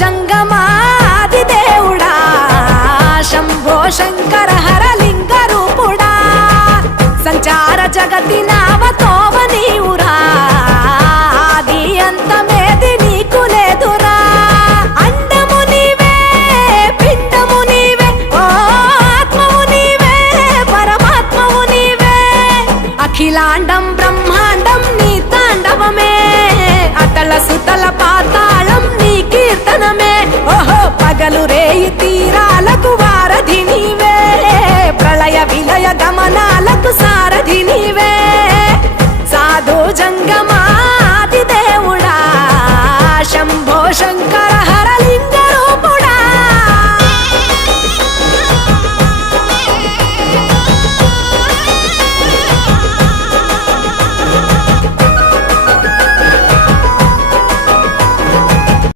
జంగమాది దేవుడా శంభో శంకర హరలింగ రూపుడా సంచార జగతి నావతోవ నీవురా ఆది అంతమేది నీకు లేదురా అండము నీవే పిండము నీవే ఓ ఆత్మవు నీవే పరమాత్మవు నీవే అఖిలాండం బ్రహ్మాండం నీ తాండవమే అతల సుతల పాతాళం నీ కీర్తనమే ఓహో పగలు రేయి తీరాలకు వారధి నీవే ప్రళయ విలయ గమనాలకు సారథి నీవే సాధు జంగమ